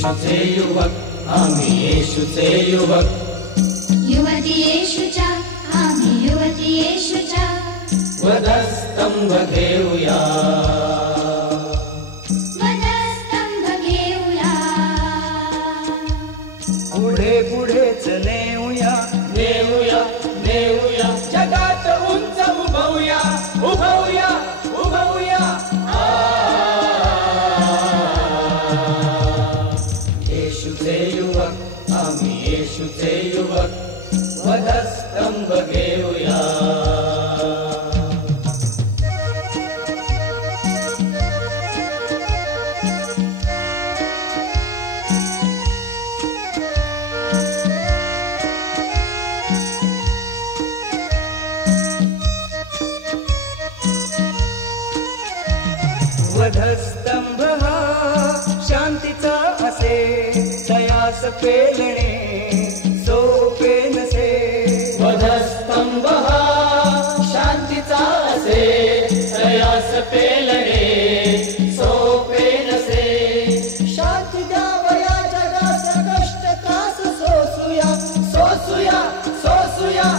येशूचे युवक आम्ही येशूचे युवक युवती येशूच्या आम्ही युवती येशूच्या वधस्तंभ घेऊया वधस्तंभ घेऊया पुढे पुढेच नेऊया नेऊया नेऊया जगात उंच उभवूया उभवूया उभवूया येशूचे युवक आम्ही येशूचे युवक वधस्तंभ घेऊया वधस्तंभ हा शांतीचा असे तयास पेलणे सोपे नसे वधस्तंभ हा शांतीचा असे तयास पेलणे सोपे नसे शांती द्यावया जगास कष्ट त्रास सोसूया सोसूया सोसूया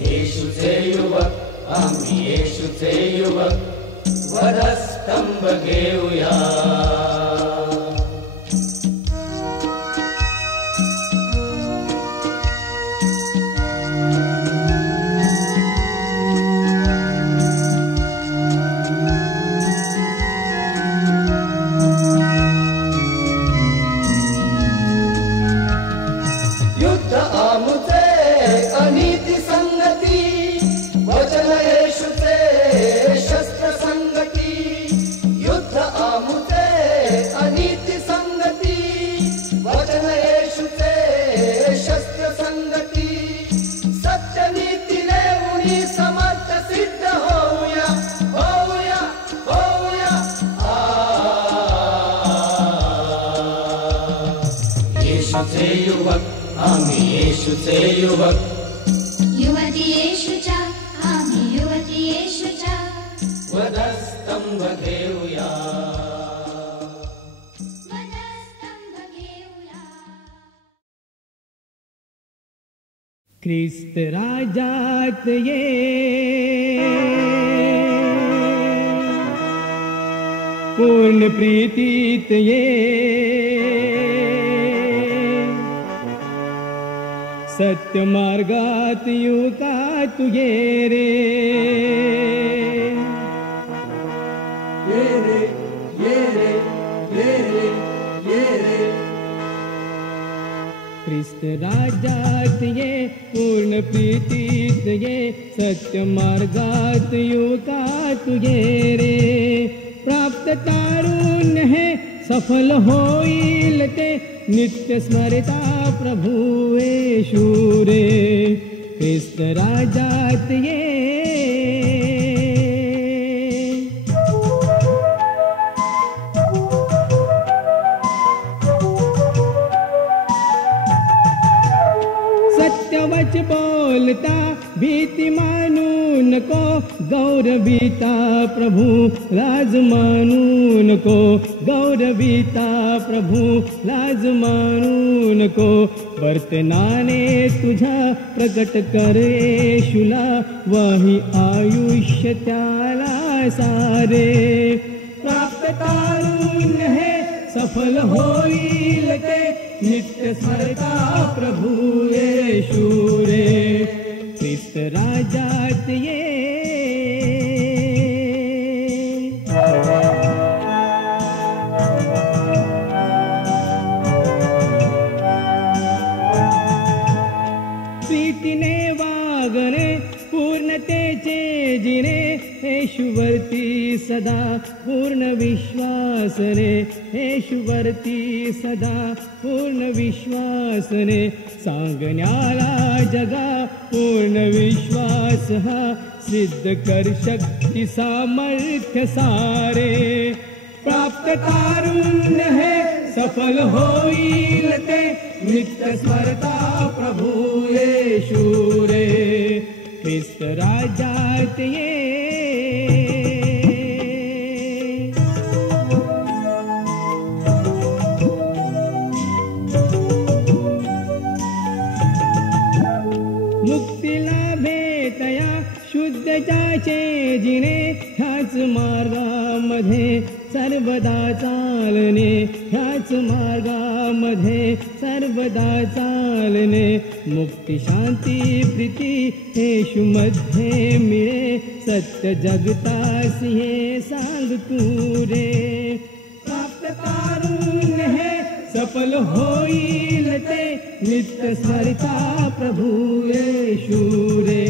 येशूचे युवक आम्ही येशूचे युवक वधस्तंभ घेऊया युद्ध आमुचे अनीती संगती वचन येशूचे शस्त्र संगती युद्ध आमुचे अनीती संगती वचन येशूचे शस्त्र संगती सत्य नीतीने उनी समर्थ सिद्ध होऊया होऊया होऊया येशूचे युवक आम्ही येशूचे युवक युवती येशूच्या आम्ही युवती येशूच्या वधस्तंभ घेऊया वधस्तंभ घेऊया ख्रिस्त राजात ये पूर्ण प्रीतीत ये सत्य मार्गात युका तुये रे ये रे ये रे ये रे ये रे ख्रिस्त राजात ये पूर्ण प्रीतीत ये सत्य मार्गात युका तुये रे प्राप्त तारुण्य है सफल होईल ते नित्य स्मरता प्रभु येशू रे ख्रिस्त राजात ये सत्यवच बोलता भीति मानू नको गौरवीता प्रभु लाज मानू नको गौरवीता प्रभु लाज मानू नको वर्तनाने तुझा प्रकट करे शुला वही आयुष्य त्याला सारे प्राप्त तारुण्य है सफल होईल ते नित्य स्मरता प्रभु येशू रे ख्रिस्त राजात ये प्रीतीने वागणे पूर्णतेचे जिने येशूवरती सदा पूर्ण विश्वासने येशूवरती सदा पूर्ण विश्वासने सांगण्याला जगा पूर्ण विश्वास हा सिद्ध कर शक्ती सामर्थ्य सारे प्राप्त तारुण्य है सफल होईल ते नित्य स्मरता प्रभु येशू रे ख्रिस्त राजात ये शुद्धताचे जिने ह्याच मार्गामध्ये सर्वदा चालणे, ह्याच मार्गामध्ये सर्वदा चालणे. मुक्ती शांती प्रीती येशूमध्ये मिळे, सत्य जगतास हे सांग तू रे. प्राप्त कारुण्य हे सफल होईल ते, नित्य स्मरिता प्रभू येशू रे.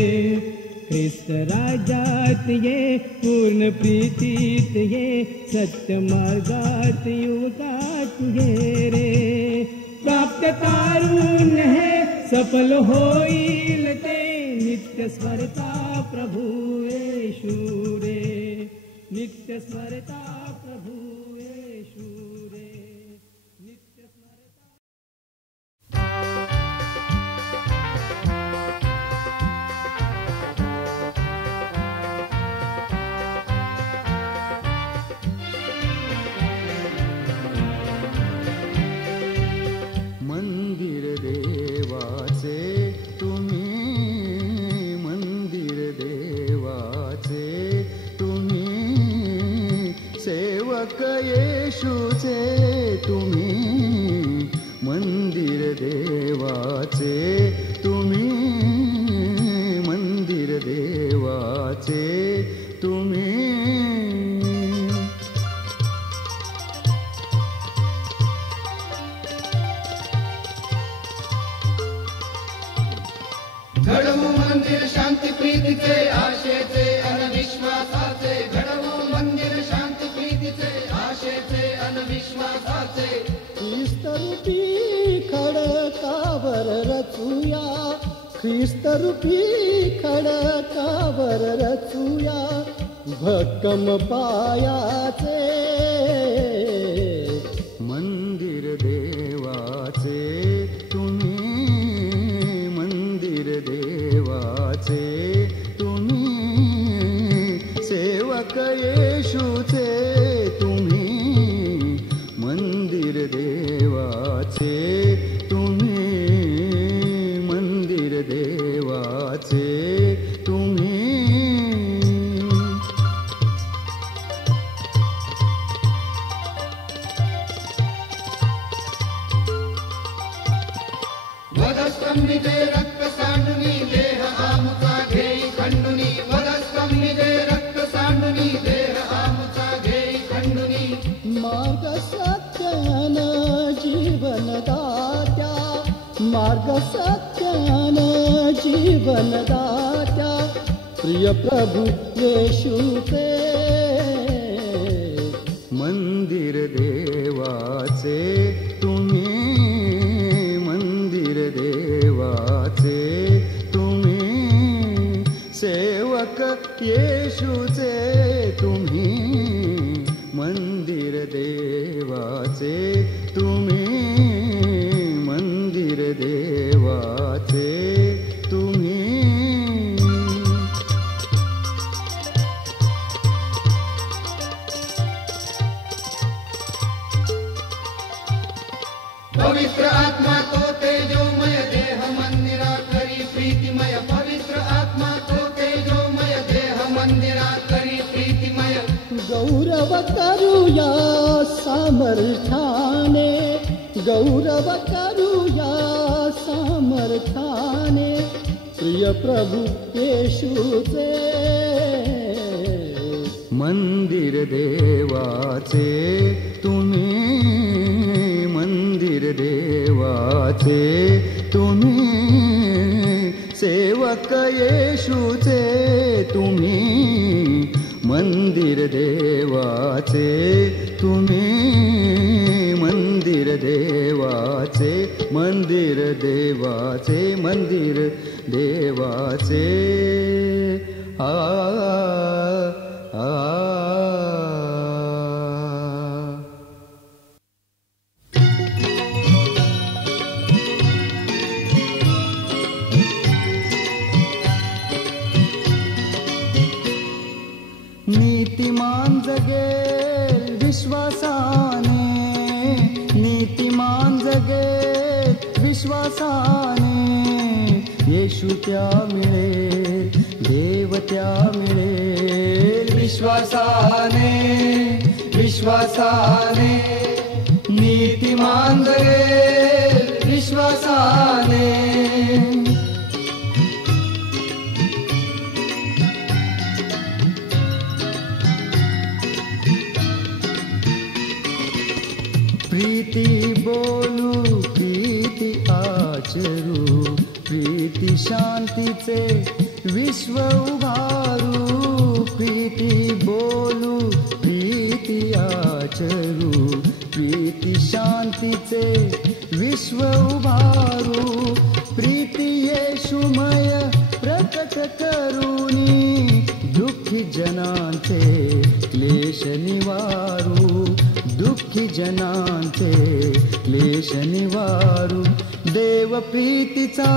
ख्रिस्त राज्यात ये, पूर्ण प्रीतीत ये, सत्य मार्गात युवकात ये रे. प्राप्त कारुण्य हे सफल होईल ते, नित्य स्मरता प्रभू येशू रे. नित्य स्मरता प्रभू येशू रे. नित्य स्मरता. मंदिर देवाचे तुम्ही, मंदिर देवाचे तुम्ही, सेवक येशूचे तुम्ही, मंदिर देवाचे तुम्ही, मंदिर देवाचे तुम्ही. घडवू मंदिर शांती प्रीतीचे, आशेचे अन विश्वासाचे. घडवू मंदिर शांती प्रीतीचे, आशेचे अन विश्वासाचे. ख्रिस्तरूपी खडकावर रचूया, ख्रिस्तरूपी खडकावर रचूया, भक्कम पायाचे. मंदिर देवाचे तुम्ही, मंदिर देवाचे तुम्ही, सेवक येशूचे तुम्ही, मंदिर देवाचे तुम्ही, मंदिर देवाचे तुम्ही. वधस्तंभिते रक्त सांडुनी, देह आमुचा घेई खंडुनी. वधस्तंभिते रक्त सांडुनी, देह आमुचा घेई खंडुनी. मार्ग सत्यान जीवन दात्या, मार्ग सत्यान जीवन दात्या, प्रिय प्रभू येशूचे. मंदिर देवाचे तुम्ही, मंदिर देवाचे तुम्ही, सेवक येशूचे तुम्ही, मंदिर देवाचे तुम्ही, मंदिर देवाचे तुम्ही. पवित्र आत्मा तो तेजोमय, देह मंदिरा करी प्रीतिमय. पवित्र आत्मा तो तेजोमय, देह मंदिरा करी प्रीतिमय. गौरव करूया सामर्थ्याने, गौरव करूया सामर्थ्याने, प्रिय प्रभू येशूचे. मंदिर देवाचे तुम्ही, मंदिर देवाचे तुम्ही, सेवक येशूचे तुम्ही, मंदिर देवाचे तुम्ही, मंदिर देवाचे, मंदिर देवाचे, मंदिर देवाचे. आ नीतिमान जगेल विश्वासाने, नीतिमान जगेल विश्वासाने, येशू त्या मिळेल देव देवत्या मिळेल. विश्वासाने विश्वासाने नीतिमान जगेल विश्वासाने. प्रीती बोलू प्रीती आचरू प्रीती शांतीचे विश्व उभारू. प्रीती बोलू प्रीती आचरू प्रीती शांतीचे विश्व उभारू. प्रीती येशुमय प्रकट करूनी दुःखी जनांचे क्लेश निवारू. दुःखी जनांचे क्लेश निवारू. देव प्रीतीचा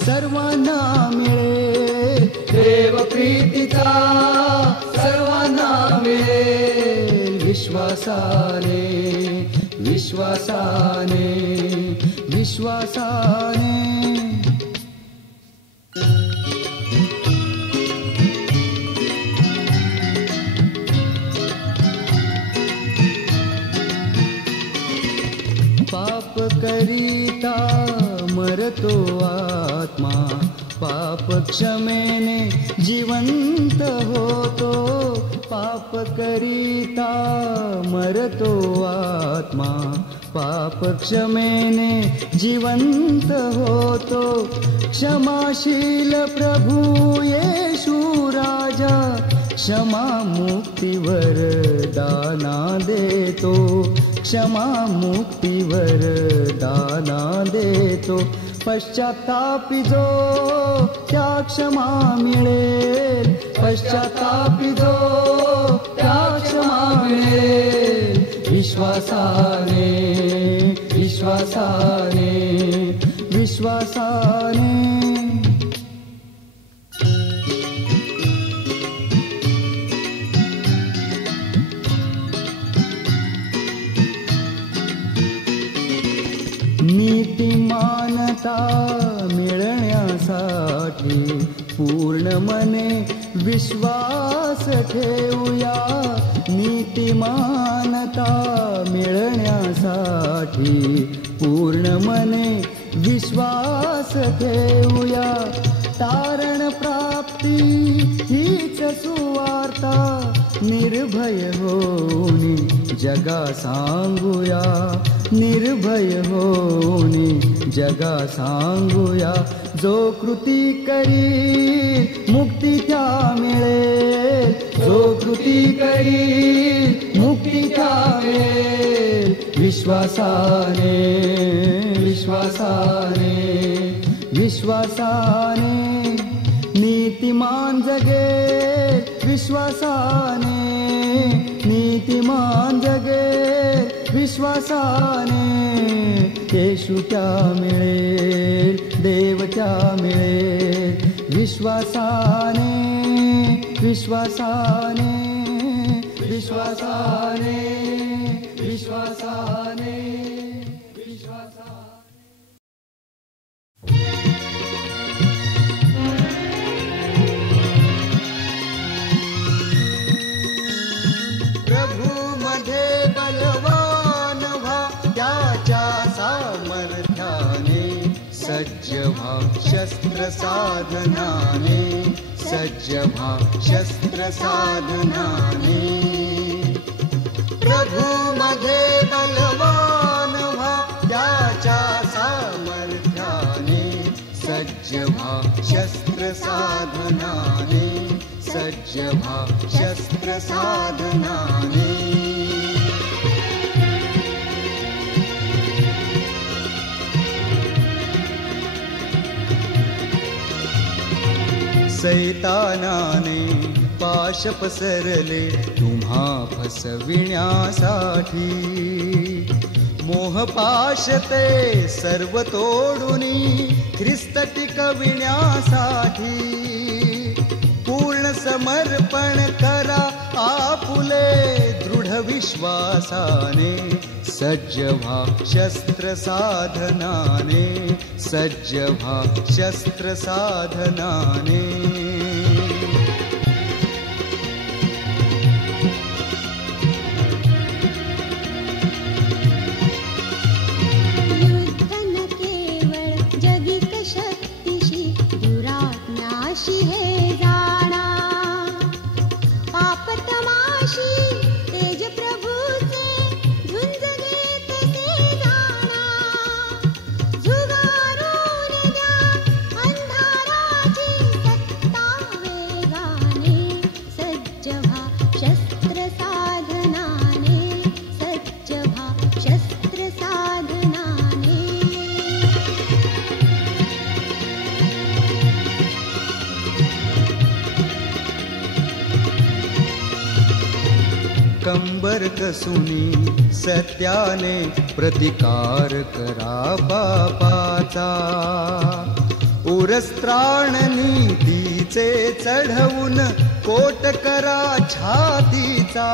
सर्वांना मिळेल. देव प्रीतीचा सर्वांना मिळेल. विश्वासाने विश्वासाने विश्वासाने. पाप करिता मरतो आत्मा पाप क्षमेने जिवंत होतो. पाप करिता मरतो आत्मा पाप क्षमेने जिवंत होतो. क्षमाशील प्रभू येशू राजा क्षमा मुक्तीवर दाना देतो. क्षमा मुक्तीवर दाना देतो. पश्चातापी जो त्या क्षमा मिळेल. पश्चातापी जो त्या क्षमा मिळेल. विश्वासाने विश्वासाने विश्वासाने. नीतिमानता मिळण्यासाठी पूर्ण मने विश्वास ठेवूया. नीतिमानता मिळण्यासाठी पूर्ण मने विश्वास ठेवूया. तारण प्राप्ती हीच सुवार्ता निर्भय होऊनी जगा सांगूया. निर्भय होऊनी जगा सांगूया. जो कृती करी मुक्ती त्या मिळेल. जो कृती करी मुक्ती त्या मिळेल. विश्वासाने विश्वासाने विश्वासाने नीतिमान जगेल विश्वासाने. नीतिमान जगेल विश्वासाने. येशू त्या मिळेल देव त्या मिळेल. विश्वासाने विश्वासाने विश्वासाने विश्वासाने विश्वासाने. प्रभू मध्ये बलवान व्हा त्याच्या सामर्थ्याने. सज्ज व्हा शस्त्र साधनाने. सज्ज व्हा शस्त्र साधनाने. प्रभू मध्ये बलवान व्हा त्याच्या सामर्थ्याने. सज्ज व्हा शस्त्र साधनाने. सज्ज व्हा शस्त्र साधनाने. सैतानाने पाश पसरले तुम्हा फसविण्यासाठी. मोहपाश ते सर्व तोडुनी ख्रिस्त टिकविण्यासाठी. पूर्ण समर्पण करा आपुले दृढ विश्वासाने. सज्ज व्हा शस्त्र साधनाने. सज्ज व्हा शस्त्र साधनाने. कंबर कसुनी सत्याने प्रतिकार करा पापाचा उरस्त्राण नीतीचे चढवून कोट करा छातीचा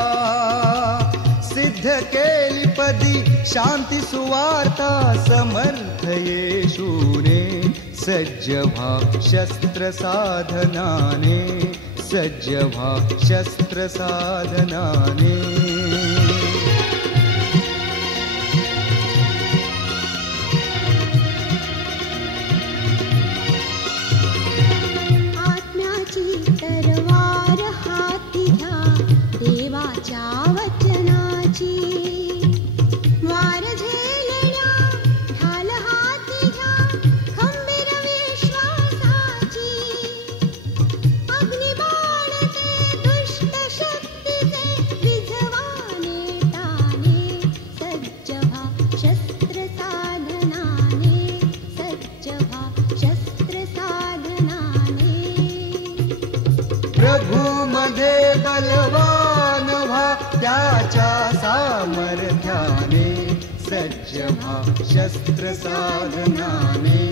सिद्ध केली पदी शांती सुवार्ता समर्थ येशूने सज्ज व्हा शस्त्र साधनाने सज्ज व्हा शस्त्र साधनाने तरवार हाती घ्या देवाच्या वचनाची वार झेलण्या ढाल हाती घ्या खंबीर विश्वासाची अग्निबाण ते दुष्ट शक्तीचे विझवाने टाने सज्ज व्हा शस्त्र साधनाने सज्ज व्हा शस्त्र साधनाने प्रभू मध्ये बलवान व्हा त्याच्या सामर्थ्याने सज्ज व्हा शस्त्र साधनाने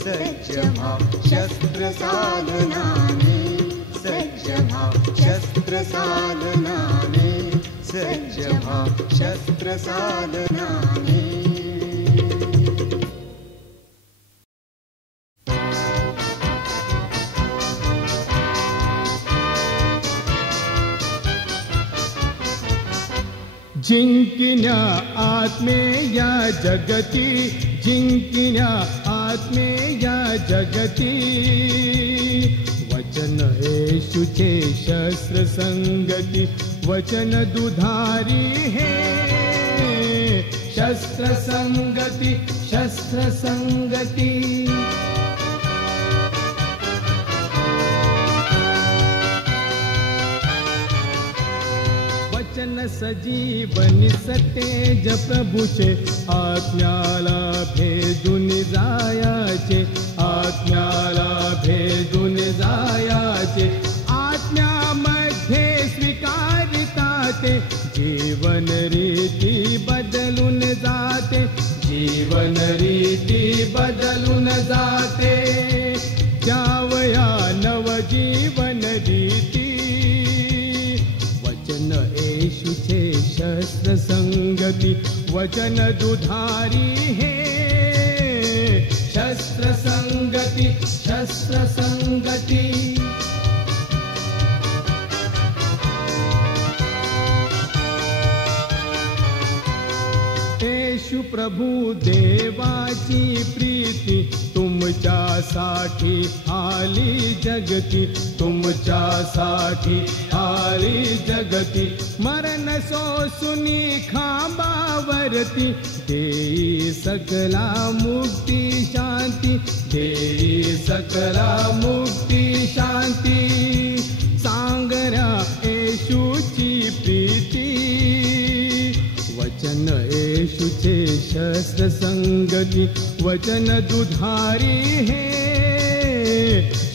सज्ज व्हा शस्त्र साधनाने सज्ज व्हा शस्त्र साधनाने सज्ज व्हा शस्त्र साधनाने जिंकण्या आत्मेया जगती जिंकण्या आत्मेया जगती वचन येशूचे शस्त्र संगती वचन दुधारी हे शस्त्र संगती शस्त्र संगती वचन सजीवनी सतेज प्रभूचे आज्ञाला भेदून जायाचे आज्ञाला भेदून जायाचे आज्ञामध्ये स्वीकारिता ते जीवन रीती बदलून जाते जीवन रीती बदलून जाते त्यावया नवजीवन रीती वचन येशूचे शस्त्र संगती वचन दुधारी हे शस्त्र संगती शस्त्र संगती येशू प्रभू देवाची प्रीती तुमच्यासाठी आली जगती तुमच्यासाठी आली जगती मरण सोसुनी खांबावरती देई सकला मुक्ती शांती देई सकला मुक्ती शांती सांगऱ्या येशूची प्रीती वचन येशूचे शस्त्र संगती वचन दुधारी हे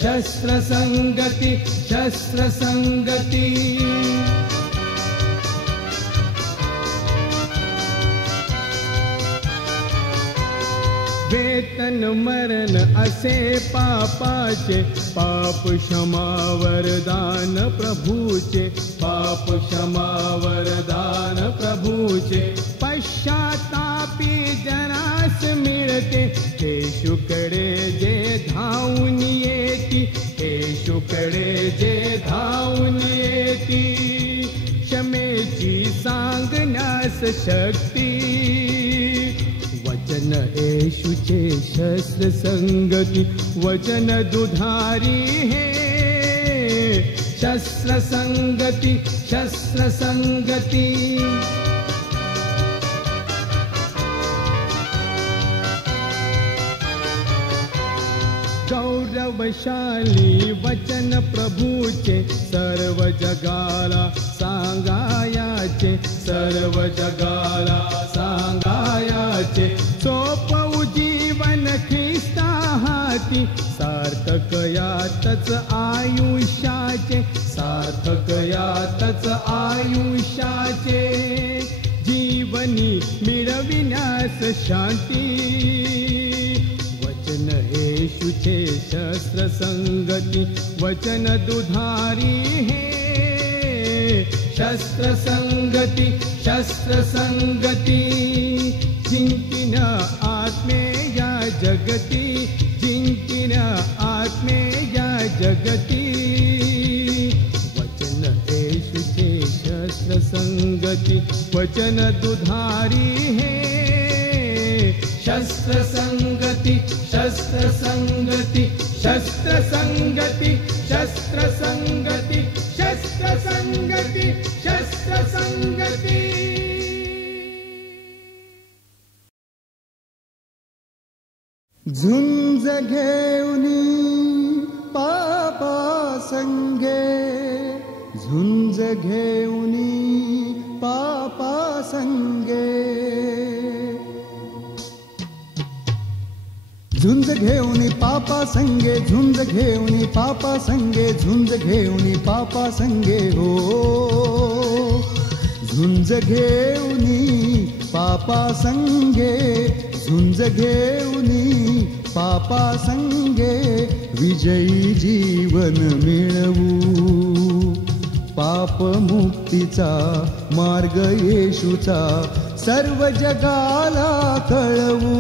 शस्त्र संगती शस्त्र संगती वेतन मरण असे पापाचे पाप क्षमा वरदान प्रभूचे पाप क्षमा वरदान प्रभूचे पश्चातापी जनास मिळते येशूकडे जे धावून येती येशूकडे जे धावून येती क्षमेची सांगण्यास शक्ती वचन येशूचे शस्त्र संगती वचन दुधारी हे शस्त्र संगती शस्त्र संगती गौरवशाली वचन प्रभूचे सर्व जगाला सांगायाचे सर्व जगाला सांगायाचे सोपवू जीवन ख्रिस्ता हाती सार्थक यातच आयुष्याचे सार्थक यातच आयुष्याचे जीवनी मिळविण्यास शांती. वचन येशूचे शस्त्र संगती, वचन दुधारी हे शस्त्र संगती, शस्त्र संगती. जिंकिन आत्मे या जगती, जिंकिन आत्मे या जगती. वचन येशूचे शस्त्र संगती, वचन दुधारी हे शस्त्र संगती, शस्त्र संगती, शस्त्र संगती, शस्त्र संगती, शस्त्र संगती, शस्त्र संगती. झुंज घेऊनी पापा संगे, झुंज घेऊनी पापा संगे. झुंज घेऊनी पापा संगे, झुंज घेऊनी पापा संगे, झुंज घेऊनी पापा संगे हो. झुंज घेऊनी पापा संगे, झुंज घेऊनी पापा संगे. विजयी जीवन मिळवू, पाप मुक्तीचा मार्ग येशूचा सर्व जगाला कळवू.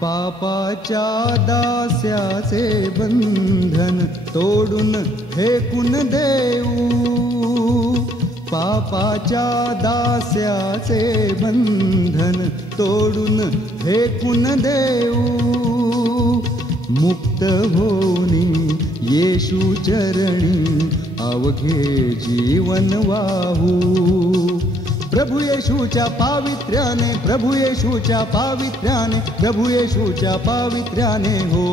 पापाच्या दास्याचे बंधन तोडून फेकून देऊ, पापाच्या दास्याचे बंधन तोडून फेकून देऊ. मुक्त होनी येशू चरणी अवघे जीवन वाहू. प्रभु येशूच्या पावित्र्याने, प्रभु येशूच्या पावित्र्याने, प्रभु येशूच्या पावित्र्याने हो.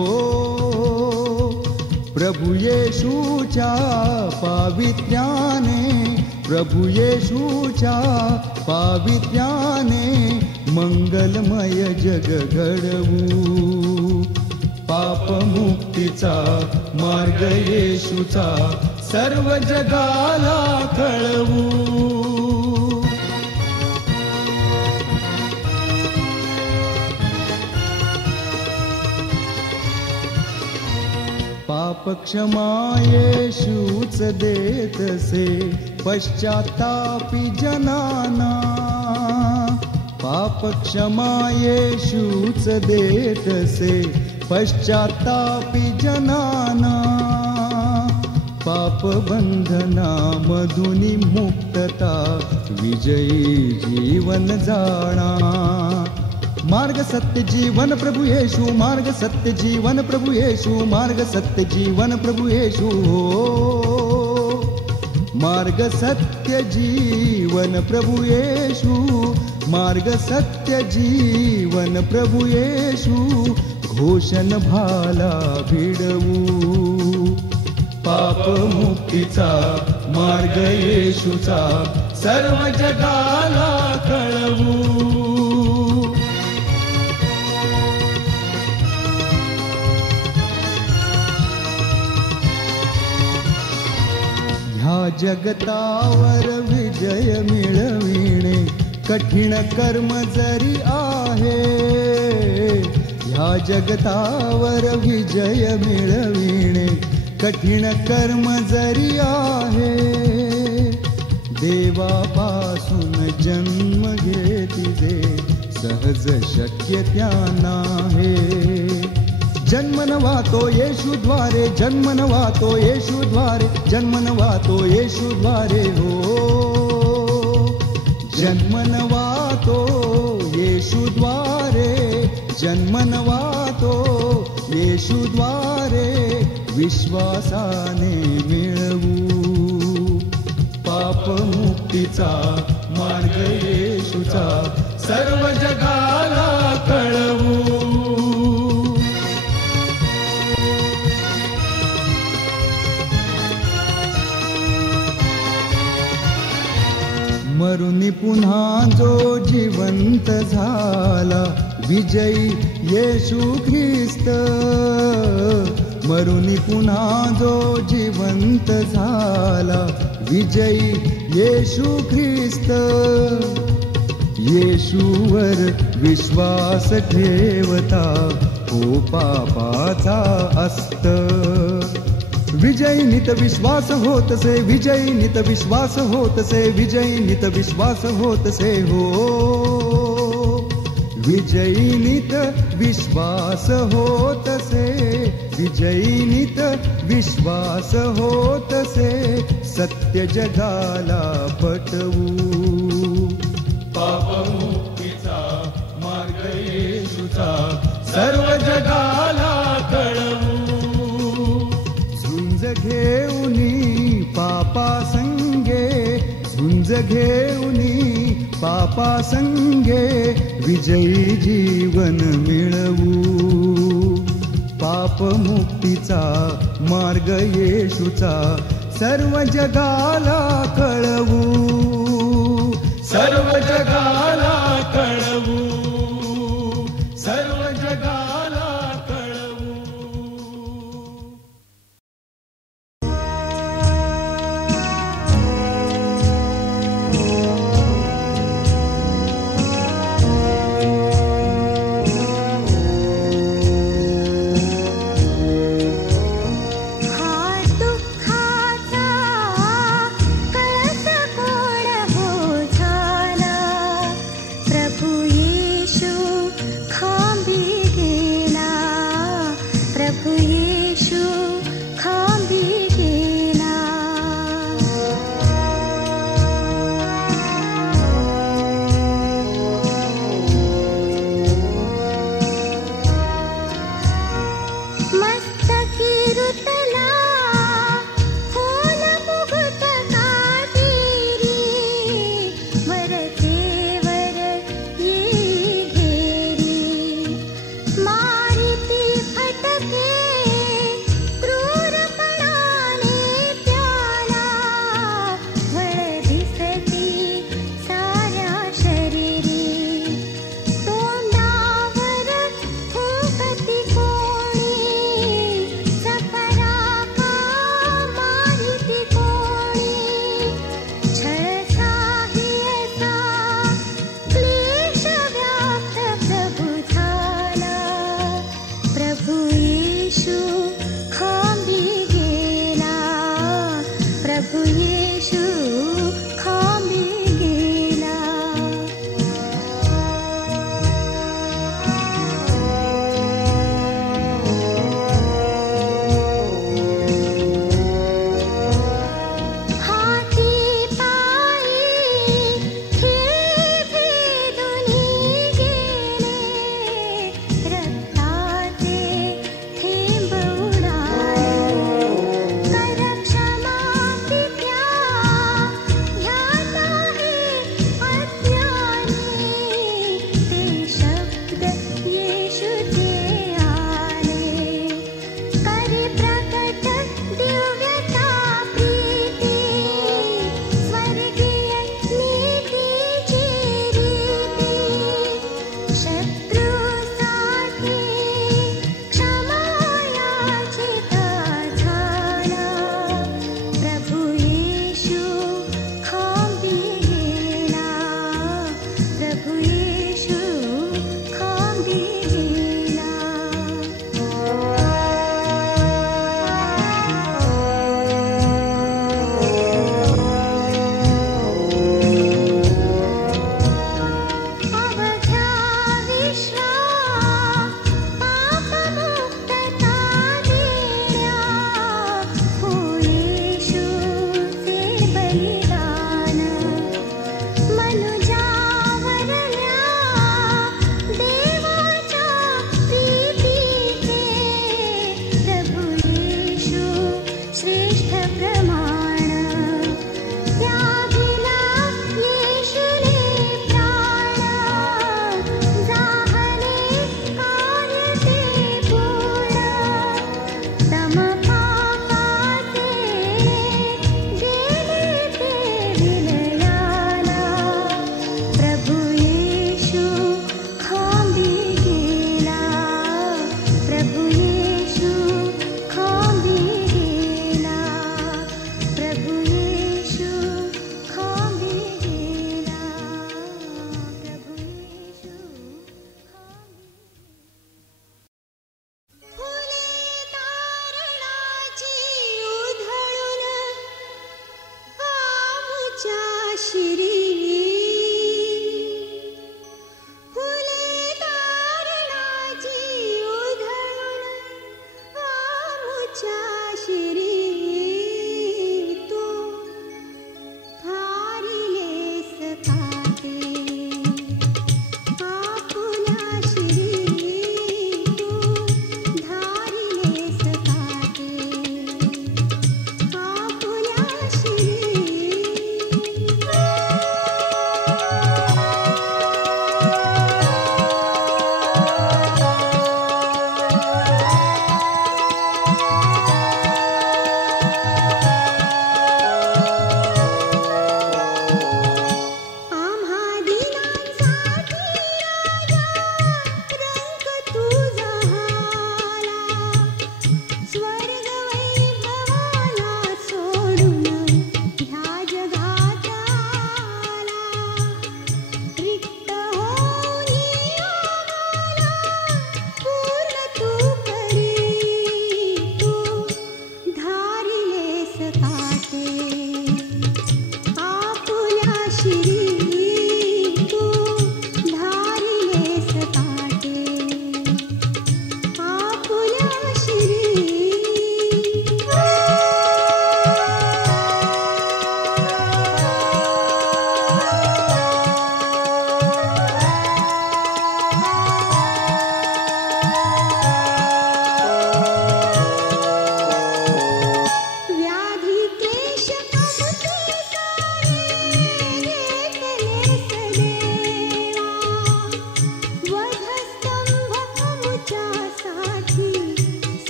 प्रभु येशूच्या पावित्र्याने, प्रभु येशूच्या पावित्र्याने मंगलमय जग घडवू. पापमुक्तीचा मार्ग येशूचा सर्व जगाला कळवू. पाप क्षमा येशूच देतसे पश्चातापी जनाना. पाप क्षमा येशूच देतसे पश्चातापी जनाना. पाप बंधना मधुनी मुक्तता विजयी जीवन जाणा. मार्ग सत्य जीवन प्रभु येशू, मार्ग सत्य जीवन प्रभु येशू, मार्ग सत्य जीवन प्रभु येशू हो. मार्ग सत्य जीवन प्रभु येशू, मार्ग सत्य जीवन प्रभु येशू. घोषण भाला भिडवू, पाप मुक्तीचा मार्ग येशूचा सर्व जगाला कळवू. ह्या जगतावर विजय मिळविणे कठीण कर्म जरी आहे. ह्या जगतावर विजय मिळविणे कठीण कर्म जरी आहे. देवापासून जन्म घेतिजे सहज शक्य त्या नाही. जन्म नवा तो येशूद्वारे, जन्म नवा तो येशूद्वारे, जन्म नवा तो येशूद्वारे हो. जन्म नवा तो येशूद्वारे, जन्म नवा तो येशूद्वारे. विश्वासाने मिळवू पाप मुक्तीचा मार्ग येशूचा सर्व जगाला कळवू. मरुनी पुन्हा जो जिवंत झाला, विजयी येशू ख्रिस्त, मरुनी पुन्हा जो जिवंत झाला, विजयी येशू ख्रिस्त. येशूवर विश्वास ठेवता हो पापाचा अस्त. विजयी नित विश्वास होतसे, विजयी नित विश्वास होतसे, विजयी नित विश्वास होतसे हो. विजयी नित विश्वास होतसे, विजयी नित विश्वास होतसे, सत्य जगाला पटवू. पापमुक्तीचा मार्ग येशूचा सर्व जगाला कळवू. झुंज घेऊनी पापा संगे, झुंज घेऊनी पापा संगे, विजयी जीवन मिळवू. पापमुक्तीचा मार्ग येशूचा सर्व जगाला कळवू, सर्व जगाला कळवू, सर्व जगाला कळवू.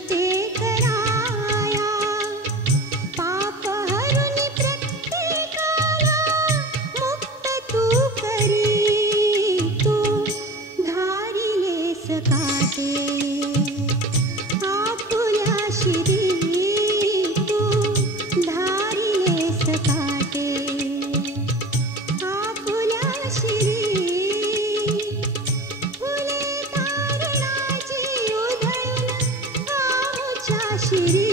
ते कराया, पाप हरून प्रत्येकाला मुक्त तू करी, तू धारिलेस काटे आपुल्या शिरी, तू धारिलेस काटे आपुल्या शिरी. फुले तारणाची उधळून आमुच्या शिरी,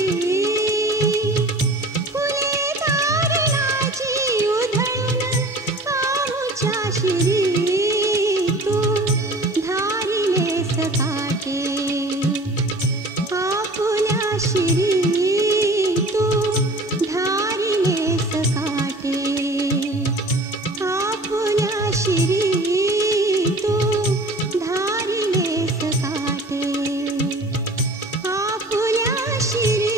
फुले तारणाची उधळून आमुच्या शिरी, तू धारिलेस काटे आपुल्या शिरी, तू धारिलेस काटे आपुल्या शिरी, तू धारिलेस काटे आपुल्या शिरी.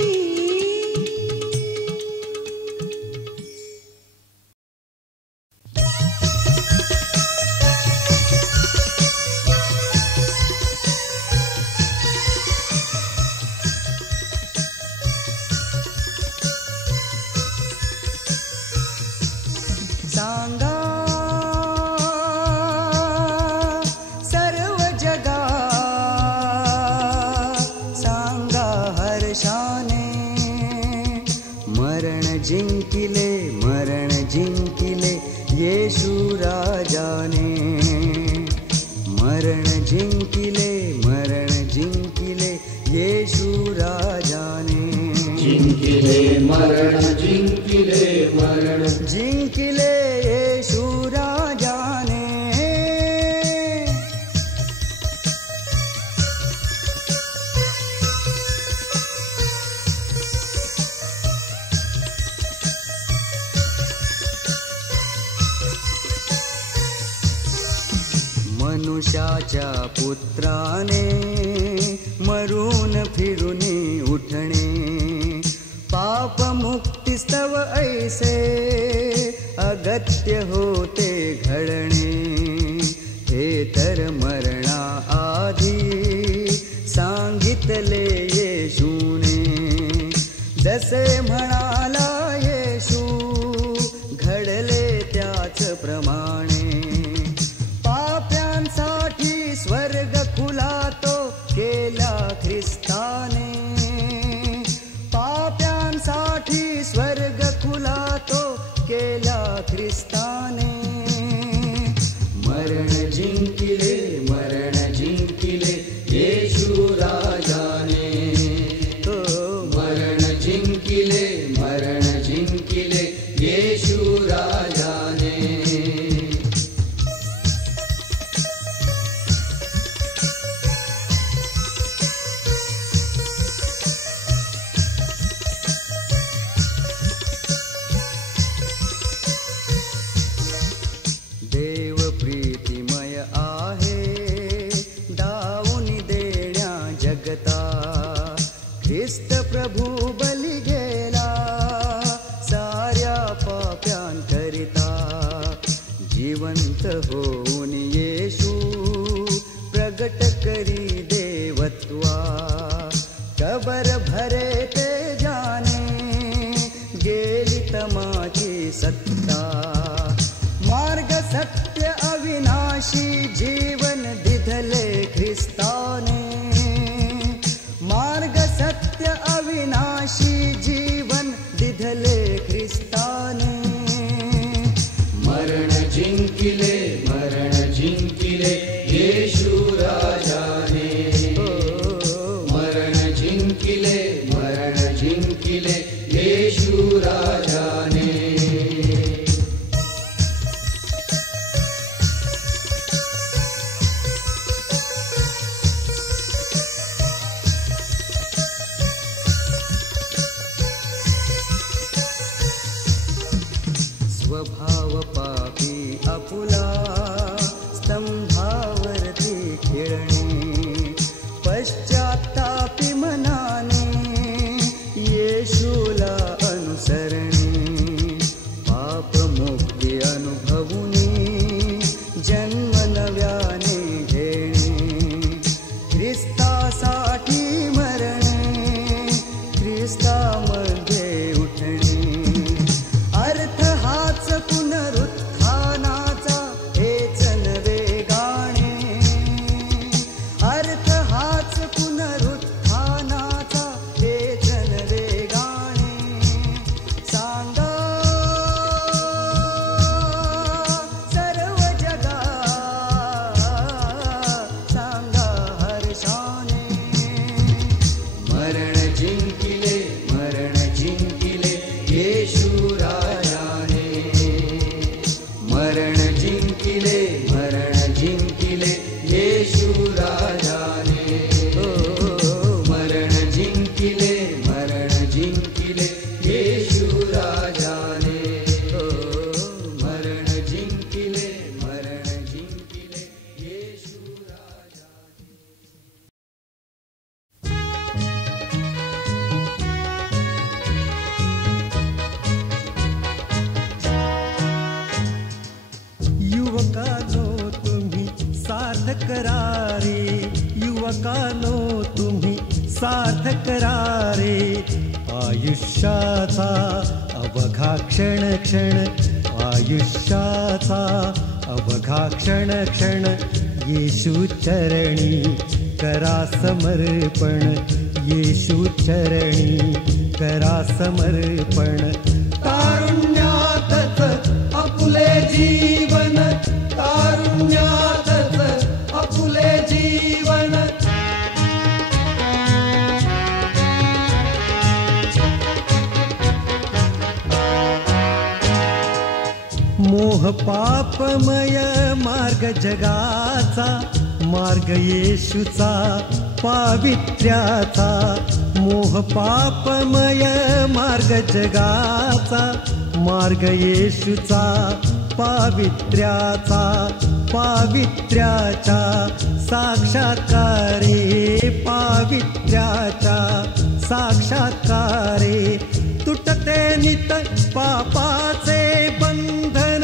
सांगा सर्व जगा, सांगा हर्षाने, मरण जिंकिले, मरण जिंकिले येशू राजाने, मरण जिंकिले, मरण जिंकिले येशू राजाने, जिंकिले मरण, जिंकिले मरण, जिंकिले येशू राजाने. मनुष्याच्या पुत्राने मरून फिरून उठणे, पाप मुक्तिस्तव ऐसे अगत्य होते घडणे. हे तर मरणा आधी सांगितले येशूने, जसे म्हणाला येशू घडले त्याच प्रमाणे. पाप्यांसाठी स्वर्ग खुला तो केला ख्रिस्ताने, पाप्यांसाठी स्वर्ग खुला तो केला ख्रिस्ताने. मरण जिंकिले, मरण जिंकिले येशू राजाने, मरण जिंकिले, मरण जिंकिले येशू राजाने. देव प्रीतिमय आहे दाऊनी देण्या जगता, ख्रिस्त प्रभू बली गेला साऱ्या पाप्यांकरिता. जिवंत होऊन येशू प्रगट करी देवत्वा, कबर भरे ते जाने गेली तमाची सत्ता. मार्ग सत्य अविनाशी जीवन दिधले ख्रिस्ताने, मार्ग सत्य अविनाशी जीवन दिधले ख्रिस्ताने. मरण जिंकिले, मरण जिंकिले येशू राजाने, मरण जिंकिले, मरण जिंकिले येशू राजाने. स्वभाव पापी आपुला स्तंभावरती खेळणे, पश्चात्तापी मनाने करा रे, युवकानो तुम्ही सार्थ करा रे. आयुष्याचा अवघा क्षण क्षण, आयुष्याचा अवघा क्षण क्षण, येशू चरणी करा समर्पण, येशू चरणी करा समर्पण. तारुण्यातच आपुले जीवन, तारुण्यातच आपुले जीवन. मोह पापमय मार्ग जगाचा, मार्ग येशूचा पावित्र्याचा. मोह पापमय मार्ग जगाचा, मार्ग येशूचा पावित्र्याचा. पावित्र्याच्या साक्षात्कारे, पावित्र्याच्या साक्षात्कारे. तुटते नित पापाचे बंधन,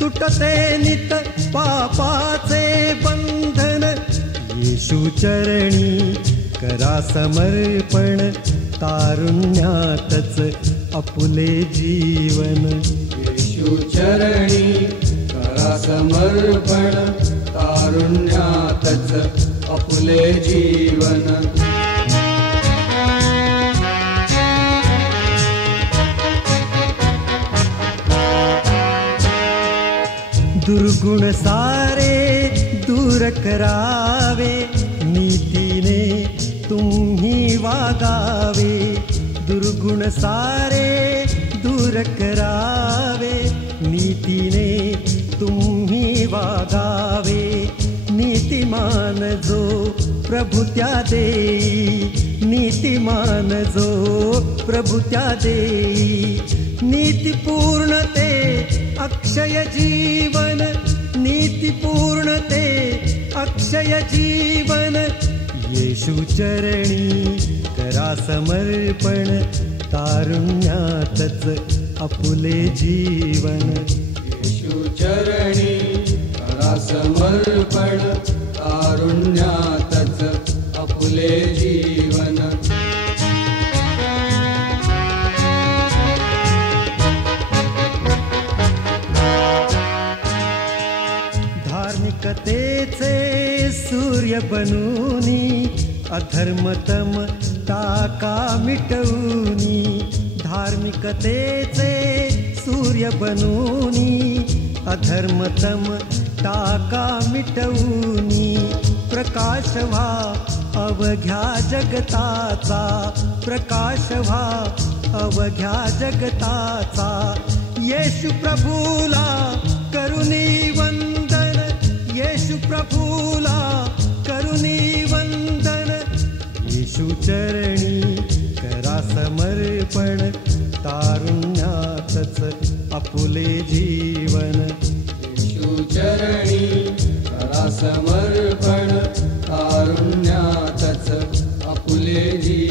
तुटते नित पापाचे बंधन. येशू चरणी करा समर्पण, तारुण्यातच आपुले जीवन. येशू चरणी करा समर्पण, तारुण्यातच आपुले जीवन. दुर्गुण सारे दूर करावे, नीतीने तुम्ही वागावे. दुर्गुण सारे दूर करावे, नीतीने तुम्ही वागावे. नीतिमान जो प्रभु त्या देई, नीतिमान जो प्रभु त्या देई. नीतिपूर्ण ते अक्षय जीवन, नीतिपूर्ण ते अक्षय जीवन. येशू चरणी करा समर्पण, तारुण्यातच आपुले जीवन. येशू चरणी करा समर्पण, तारुण्यातच आपुले जीवन. धार्मिकतेचे सूर्य बनूनी, अधर्मतम टाका मिटवूनी. धार्मिकतेचे सूर्य बनूनी, अधर्मतम टाका मिटवूनी. प्रकाश व्हा अवघ्या जगताचा, प्रकाश व्हा अवघ्या जगताचा. येशू प्रभूला करुणी वंदन, येशू प्रभूला करुणी वंदन. येशू चरणी करा समर्पण, तारुण्यातच आपुले जीवन. येशू चरणी करा समर्पण, तारुण्यातच आपुले जीवन.